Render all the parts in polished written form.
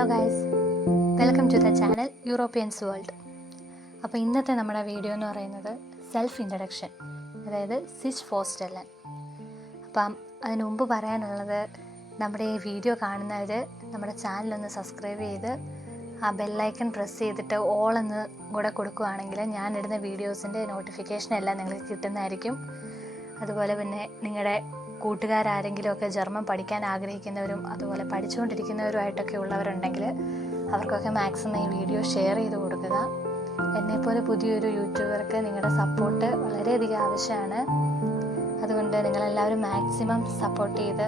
Hello guys, welcome to the channel Europeans world. അപ്പോൾ ഇന്നത്തെ നമ്മുടെ വീഡിയോ എന്ന് പറയുന്നത് സെൽഫ് ഇൻട്രഡക്ഷൻ, അതായത് സിച്ച് ഫോസ്റ്റെല്ലൻ. അപ്പം അതിന് മുമ്പ് പറയാനുള്ളത്, നമ്മുടെ ഈ വീഡിയോ കാണുന്നവർ നമ്മുടെ ചാനലൊന്ന് സബ്സ്ക്രൈബ് ചെയ്ത് ആ ബെല്ലൈക്കൺ പ്രസ് ചെയ്തിട്ട് ഓൾ എന്ന് കൂടെ കൊടുക്കുകയാണെങ്കിൽ ഞാനിടുന്ന വീഡിയോസിൻ്റെ നോട്ടിഫിക്കേഷൻ എല്ലാം നിങ്ങൾക്ക് കിട്ടുന്നതായിരിക്കും. അതുപോലെ പിന്നെ നിങ്ങളുടെ കൂട്ടുകാരാരെങ്കിലുമൊക്കെ ജർമ്മൻ പഠിക്കാൻ ആഗ്രഹിക്കുന്നവരും അതുപോലെ പഠിച്ചുകൊണ്ടിരിക്കുന്നവരുമായിട്ടൊക്കെ ഉള്ളവരുണ്ടെങ്കിൽ അവർക്കൊക്കെ മാക്സിമം ഈ വീഡിയോ ഷെയർ ചെയ്ത് കൊടുക്കുക. എന്നെപ്പോലെ പുതിയൊരു യൂട്യൂബർക്ക് നിങ്ങളുടെ സപ്പോർട്ട് വളരെയധികം ആവശ്യമാണ്. അതുകൊണ്ട് നിങ്ങളെല്ലാവരും മാക്സിമം സപ്പോർട്ട് ചെയ്ത്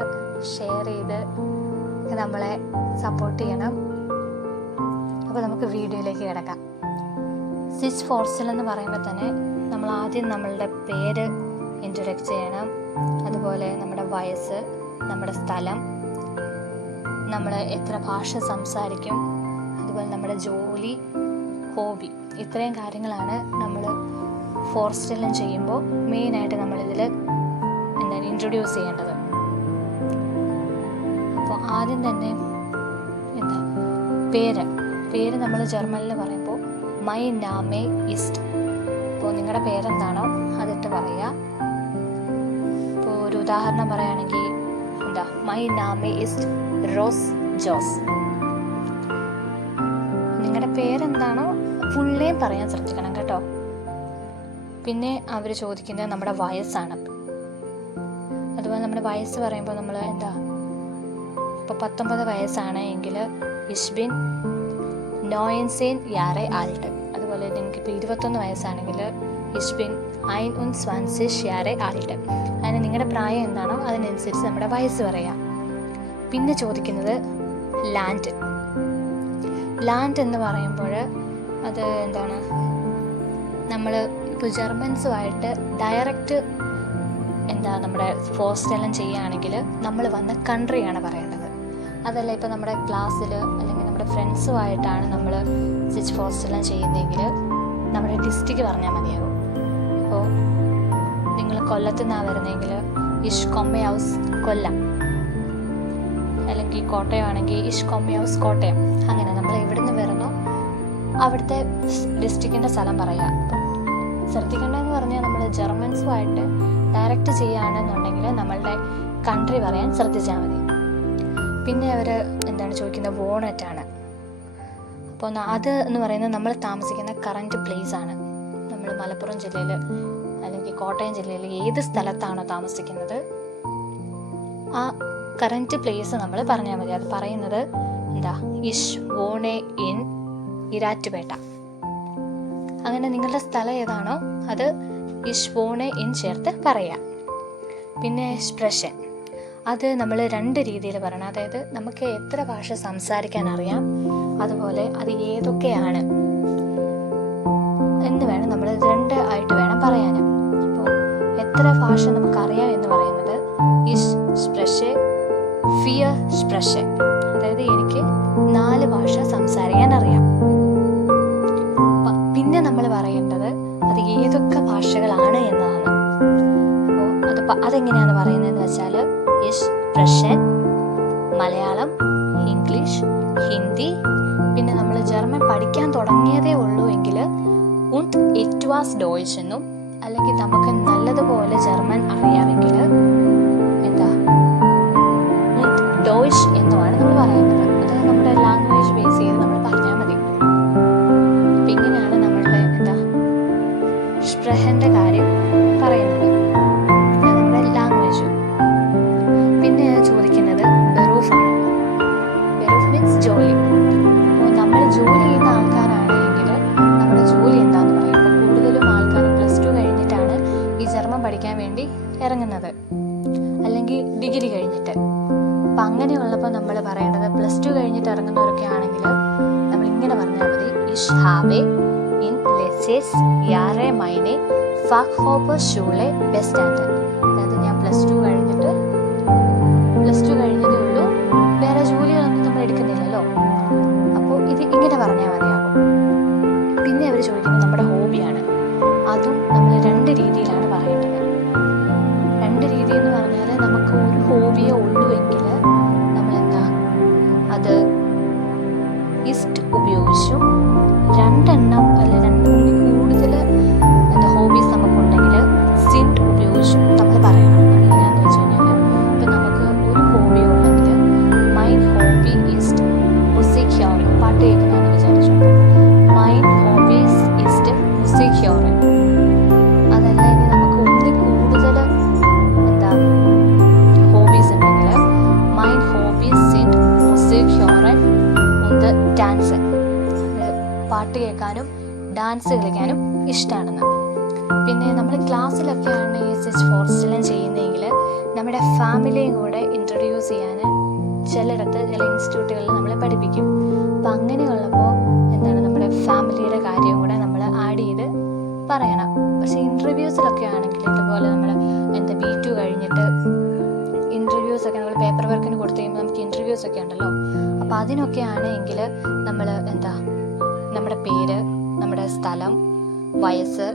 ഷെയർ ചെയ്ത് നമ്മളെ സപ്പോർട്ട് ചെയ്യണം. അപ്പോൾ നമുക്ക് വീഡിയോയിലേക്ക് കിടക്കാം. സിച്ച് ഫോസ്റ്റെല്ലൻ എന്ന് പറയുമ്പോൾ തന്നെ നമ്മൾ ആദ്യം നമ്മളുടെ പേര് ഇൻട്രൊഡക്റ്റ് ചെയ്യണം. അതുപോലെ നമ്മുടെ വയസ്സ്, നമ്മുടെ സ്ഥലം, നമ്മൾ എത്ര ഭാഷ സംസാരിക്കും, അതുപോലെ നമ്മുടെ ജോലി, ഹോബി, ഇത്രയും കാര്യങ്ങളാണ് നമ്മൾ ഫോസ്റ്റെല്ലൻ ചെയ്യുമ്പോൾ മെയിനായിട്ട് നമ്മളിതിൽ ഇൻട്രൊഡ്യൂസ് ചെയ്യേണ്ടത്. അപ്പോൾ ആദ്യം തന്നെ പേര് നമ്മൾ ജർമ്മനിൽ പറയുമ്പോൾ മൈ നാമേ ഇസ്റ്റ്. അപ്പോൾ നിങ്ങളുടെ പേരെന്താണോ അതിട്ട് പറയുക. ഇപ്പോൾ ഒരു ഉദാഹരണം പറയുകയാണെങ്കിൽ മൈ നാമേ ഇസ്റ്റ് റോസ് ജോസ്. നിങ്ങളുടെ പേരെന്താണോ ഫുൾ നെയിം പറയാൻ ശ്രദ്ധിക്കണം കേട്ടോ. പിന്നെ അവർ ചോദിക്കുന്നത് നമ്മുടെ വയസ്സാണ്. അതുപോലെ നമ്മുടെ വയസ്സ് പറയുമ്പോൾ നമ്മൾ ഇപ്പോൾ 19 വയസ്സാണ് എങ്കിൽ ഇഷ് ബിൻ 19 Jahre alt. അതുപോലെ നിങ്ങൾക്കിപ്പോൾ 21 വയസ്സാണെങ്കിൽ ഇഷ് ബിൻ 21 Jahre alt. അതിന് നിങ്ങളുടെ പ്രായം എന്താണോ അതിനനുസരിച്ച് നമ്മുടെ വയസ്സ് പറയാം. പിന്നെ ചോദിക്കുന്നത് ലാൻഡ് എന്ന് പറയുമ്പോൾ അത് നമ്മൾ ഇപ്പോൾ ജർമ്മൻസുമായിട്ട് ഡയറക്റ്റ് നമ്മുടെ ഫോസ്റ്റെല്ലൻ ചെയ്യുകയാണെങ്കിൽ നമ്മൾ വന്ന കൺട്രിയാണ് പറയേണ്ടത്. അതല്ല ഇപ്പോൾ നമ്മുടെ ക്ലാസ്സിൽ അല്ലെങ്കിൽ നമ്മുടെ ഫ്രണ്ട്സുമായിട്ടാണ് നമ്മൾ സിച്ച് ഫോസ്റ്റെല്ലൻ ചെയ്യുന്നതെങ്കിൽ നമ്മുടെ ഡിസ്ട്രിക്റ്റ് പറഞ്ഞാൽ മതിയാകും. ഇപ്പോൾ നിങ്ങൾ കൊല്ലത്തു നിന്നാണ് വരുന്നതെങ്കിൽ ഇഷ് കൊമ്മ ഹൗസ് കൊല്ലം, അല്ലെങ്കിൽ കോട്ടയമാണെങ്കിൽ ഇഷ് കൊമ്മ ഹൗസ് കോട്ടയം. അങ്ങനെ നമ്മൾ എവിടുന്ന് വരുന്നോ അവിടുത്തെ ഡിസ്ട്രിക്റ്റിൻ്റെ സ്ഥലം പറയുക. അപ്പം ശ്രദ്ധിക്കേണ്ടതെന്ന് പറഞ്ഞാൽ നമ്മൾ ജർമ്മൻസുമായിട്ട് ഡയറക്റ്റ് ചെയ്യുകയാണെന്നുണ്ടെങ്കിൽ നമ്മളുടെ കൺട്രി പറയാൻ ശ്രദ്ധിച്ചാൽ മതി. പിന്നെ അവർ ചോദിക്കുന്നത് വോണറ്റാണ്. അപ്പോൾ അത് എന്ന് പറയുന്നത് നമ്മൾ താമസിക്കുന്ന കറൻറ്റ് പ്ലേസ് ആണ്. നമ്മൾ മലപ്പുറം ജില്ലയിൽ അല്ലെങ്കിൽ കോട്ടയം ജില്ലയിൽ ഏത് സ്ഥലത്താണോ താമസിക്കുന്നത് ആ കറൻറ്റ് പ്ലേസ് നമ്മൾ പറഞ്ഞാൽ മതി. അത് പറയുന്നത് ഇഷ് വോണെ ഇൻ ഇരാറ്റുപേട്ട. അങ്ങനെ നിങ്ങളുടെ സ്ഥലം ഏതാണോ അത് ഇഷ് വോണെ ഇൻ ചേർത്ത് പറയാം. പിന്നെ സ്പ്രഷൻ, അത് നമ്മൾ 2 രീതിയിൽ പറയണം. അതായത് നമുക്ക് എത്ര ഭാഷ സംസാരിക്കാൻ അറിയാം, അതുപോലെ അത് ഏതൊക്കെയാണ് എന്ന് വേണം നമ്മൾ 2 ആയിട്ട് വേണം പറയാൻ. അപ്പോൾ എത്ര ഭാഷ നമുക്കറിയാം എന്ന് പറയുന്നത് ഇഷ് സ്പ്രഷെ ഫിയർ സ്പ്രഷെ, അതായത് എനിക്ക് 4 ഭാഷ സംസാരിക്കാൻ അറിയാം. പിന്നെ നമ്മൾ പറയേണ്ടത് അത് ഏതൊക്കെ ഭാഷകളാണ് എന്നതാണ്. അപ്പോൾ അതെങ്ങനെയാണ് പറയുന്നതെന്ന് വെച്ചാൽ ഇഷ് പ്രഷ്യൻ, മലയാളം, ഇംഗ്ലീഷ്, ഹിന്ദി. പിന്നെ നമ്മൾ ജർമ്മൻ പഠിക്കാൻ തുടങ്ങിയതേ ഉള്ളൂ എങ്കിൽ und etwas Deutsch എന്നും, അല്ലെങ്കിൽ നമുക്ക് നല്ലതുപോലെ ജർമ്മൻ അറിയാമെങ്കിൽ und Deutsch എന്നുമാണ് നമ്മൾ പറയുന്നത്. അത് നമ്മുടെ ലാംഗ്വേജ് ബേസ് ചെയ്ത് നമ്മൾ പറഞ്ഞാൽ മതി. അപ്പം ഇങ്ങനെയാണ് നമ്മളുടെ സ്പ്രഹൻ്റെ കാര്യം പറയുന്നത്, നമ്മുടെ ലാംഗ്വേജ്. പിന്നെ ചോദിക്കുന്നത് ബെറൂഫാണ്. ബെറൂഫ് മീൻസ് ജോലി. അപ്പോൾ നമ്മൾ ജോലി ചെയ്യുന്ന ആൾക്കാരാണെങ്കിൽ നമ്മുടെ ജോലി എന്താണെന്ന് പറയും. അപ്പോൾ കൂടുതലും ആൾക്കാർ +2 കഴിഞ്ഞിട്ടാണ് ഈ ജർമ്മൻ പഠിക്കാൻ വേണ്ടി ഇറങ്ങുന്നത്, അല്ലെങ്കിൽ ഡിഗ്രി കഴിഞ്ഞിട്ട്. അപ്പം അങ്ങനെയുള്ളപ്പോൾ നമ്മൾ പറയേണ്ടത് +2 കഴിഞ്ഞിട്ട് ഇറങ്ങുന്നവരൊക്കെ ആണെങ്കിൽ നമ്മൾ ഇങ്ങനെ പറഞ്ഞാൽ മതി ഇഷ് ഹാബെ ഇൻ ലെസേസ് യാറെ മൈനെ ഫാക്ഹോബർഷൂളെ ബെസ്റ്റാൻഡ്. അതായത് ഞാൻ +2 കഴിഞ്ഞതേ ഉള്ളൂ, വേറെ ജോലികളൊന്നും നമ്മൾ എടുക്കുന്നില്ലല്ലോ. അപ്പോൾ ഇത് ഇങ്ങനെ പറഞ്ഞാൽ മതിയാകും. പിന്നെ അവർ ചോദിക്കുന്നത് നമ്മുടെ ഹോബിയാണ്. അതും നമ്മൾ 2 രീതിയിലാണ് പറയേണ്ടത്. 2 രീതി എന്ന് പറഞ്ഞാൽ നമുക്ക് ഒരു ഹോബിയേ ഉള്ളൂ എങ്കിൽ നമ്മൾ അത് ഇസ്റ്റ് ഉപയോഗിച്ചും 2 അല്ല 2 കൂടുതൽ ഹോബീസ് നമുക്കുണ്ടെങ്കിൽ സിൻഡ് ഉപയോഗിച്ചും നമ്മൾ പറയണം. അതെങ്ങനെയാണെന്ന് വെച്ച് കഴിഞ്ഞാൽ ഇപ്പം നമുക്ക് ഒരു ഹോബി ഉണ്ടെങ്കിൽ mine hobby east music hearing, പാട്ട് കേൾക്കുന്നതെന്ന് വിചാരിച്ചു. Mine hobbies east music hearing. അതല്ല ഇനി നമുക്ക് ഒന്നിൽ കൂടുതൽ ഹോബീസ് ഉണ്ടെങ്കിൽ mine hobbies sinned music hearing ഉണ്ട് ഡാൻസ്. പാട്ട് കേൾക്കാനും ഡാൻസ് കളിക്കാനും ഇഷ്ടമാണെന്ന്. പിന്നെ നമ്മൾ ക്ലാസ്സിലൊക്കെയാണ് ഈ സ്വിച്ച് ഫോർസ്റ്റെല്ലാം ചെയ്യുന്നതെങ്കിൽ നമ്മുടെ ഫാമിലിയും കൂടെ ഇൻട്രൊഡ്യൂസ് ചെയ്യാൻ ചിലയിടത്ത് ചില ഇൻസ്റ്റിറ്റ്യൂട്ടുകളിൽ നമ്മളെ പഠിപ്പിക്കും. അപ്പം അങ്ങനെയുള്ളപ്പോൾ നമ്മുടെ ഫാമിലിയുടെ കാര്യം കൂടെ നമ്മൾ ആഡ് ചെയ്ത് പറയണം. പക്ഷേ ഇൻ്റർവ്യൂസിലൊക്കെ ആണെങ്കിൽ ഇതുപോലെ നമ്മൾ B2 കഴിഞ്ഞിട്ട് ഇൻ്റർവ്യൂസൊക്കെ നമ്മൾ പേപ്പർ വർക്കിന് കൊടുത്തു കഴിയുമ്പോൾ നമുക്ക് ഇൻ്റർവ്യൂസൊക്കെ ഉണ്ടല്ലോ. അപ്പോൾ അതിനൊക്കെ ആണെങ്കിൽ നമ്മൾ നമ്മുടെ പേര്, നമ്മുടെ സ്ഥലം, വയസ്സ്,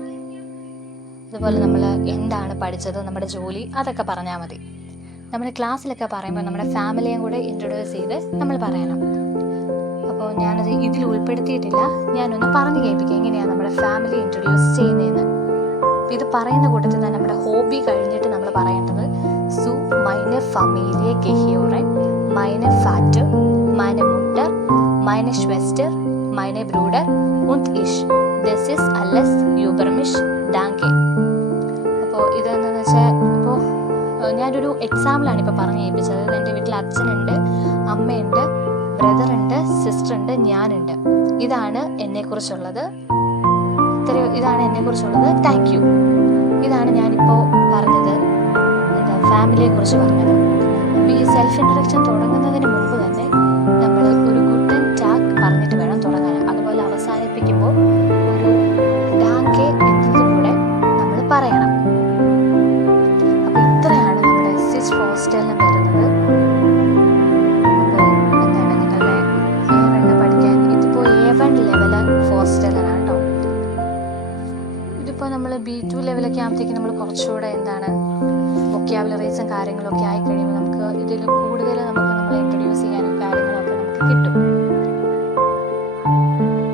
അതുപോലെ നമ്മൾ എന്താണ് പഠിച്ചത്, നമ്മുടെ ജോലി, അതൊക്കെ പറഞ്ഞാൽ മതി. നമ്മുടെ ക്ലാസ്സിലൊക്കെ പറയുമ്പോൾ നമ്മുടെ ഫാമിലിയും കൂടെ ഇൻട്രൊഡ്യൂസ് ചെയ്ത് നമ്മൾ പറയണം. അപ്പോൾ ഞാനത് ഇതിൽ ഉൾപ്പെടുത്തിയിട്ടില്ല, ഞാനൊന്ന് പറഞ്ഞു കേൾപ്പിക്കാം എങ്ങനെയാണ് നമ്മുടെ ഫാമിലി ഇൻട്രൊഡ്യൂസ് ചെയ്യുന്നതെന്ന്. ഇത് പറയുന്ന കൂട്ടത്തിൽ തന്നെ നമ്മുടെ ഹോബി കഴിഞ്ഞിട്ട് നമ്മൾ പറയേണ്ടത് സു മൈനെ ഫമീലിയെ ഗെഹിയോറൻ മൈനെ ഫാറ്റ് മൈനെ മുട്ടർ മൈനെ ഷ്വെസ്റ്റർ മൈനെ ബ്രൂഡർ und ich das ist alles über mich danke. അപ്പോൾ ഇതെന്താണെന്ന് വെച്ചാൽ ഇപ്പോൾ ഞാനൊരു എക്സാമ്പിളാണ് ഇപ്പോൾ പറഞ്ഞു കേൾപ്പിച്ചത്. എൻ്റെ വീട്ടിൽ അച്ഛനുണ്ട്, അമ്മയുണ്ട്, ബ്രദറുണ്ട്, സിസ്റ്ററുണ്ട്, ഞാനുണ്ട്. ഇതാണ് എന്നെക്കുറിച്ചുള്ളത്. ഇതാണ് എന്നെക്കുറിച്ചുള്ളത്. Thank you. ഇതാണ് ഞാനിപ്പോൾ പറഞ്ഞത്, ഫാമിലിയെക്കുറിച്ച് പറഞ്ഞത്. അപ്പോൾ ഈ സെൽഫ് ഇൻട്രൊഡക്ഷൻ തുടങ്ങുന്നതിന് മുമ്പ് തന്നെ നമ്മൾ ഒരു ഗുഡ് ആൻഡ് ടാക്ക് പറഞ്ഞിട്ട് വേണം തുടങ്ങാൻ. അതുപോലെ അവസാനിപ്പിക്കുമ്പോൾ ഒരു ഡാങ്കെ എന്നതും കൂടെ നമ്മൾ പറയണം. അപ്പോൾ ഇത്രയാണ് നമ്മുടെ സ്വിച്ച് ഫോർസ്റ്റെല്ലാം വരുന്നത്. അപ്പോൾ നിങ്ങളുടെ A1 പഠിക്കാൻ ഇതിപ്പോൾ A1 ലെവല് ഫോർസ്റ്റെല്ലാണ് കേട്ടോ. ഇതിപ്പോൾ നമ്മൾ B2 ലെവലൊക്കെ ആകുമ്പോഴത്തേക്കും നമ്മൾ കുറച്ചുകൂടെ വൊക്കാബുലറീസും കാര്യങ്ങളൊക്കെ ആയിക്കഴിയുമ്പോൾ നമുക്ക് ഇതിൽ കൂടുതൽ നമ്മൾ ഇൻട്രൊഡ്യൂസ് ചെയ്യാനും കാര്യങ്ങളൊക്കെ നമുക്ക് കിട്ടും.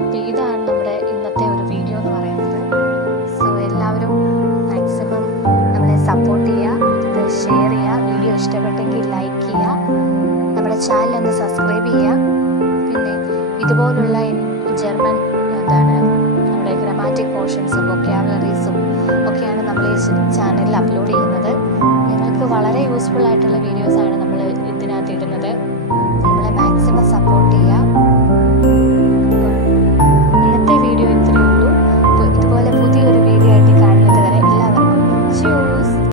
അപ്പോൾ ഇതാണ് നമ്മുടെ ഇന്നത്തെ ഒരു വീഡിയോ എന്ന് പറയുന്നത്. സോ എല്ലാവരും മാക്സിമം നമ്മളെ സപ്പോർട്ട് ചെയ്യുക, ഇത് ഷെയർ ചെയ്യുക, വീഡിയോ ഇഷ്ടപ്പെട്ടെങ്കിൽ ലൈക്ക് ചെയ്യുക, നമ്മുടെ ചാനൽ ഒന്ന് സബ്സ്ക്രൈബ് ചെയ്യുക. പിന്നെ ഇതുപോലുള്ള ജർമ്മൻ നമ്മുടെ ഗ്രാമാറ്റിക് പോർഷൻസും വൊക്കാബുലറീസും ഒക്കെയാണ് നമ്മൾ ഈ ചാനലിൽ അപ്ലോഡ് ചെയ്യുന്നത്. നിങ്ങൾക്ക് വളരെ യൂസ്ഫുൾ ആയിട്ടുള്ള വീഡിയോസാണ്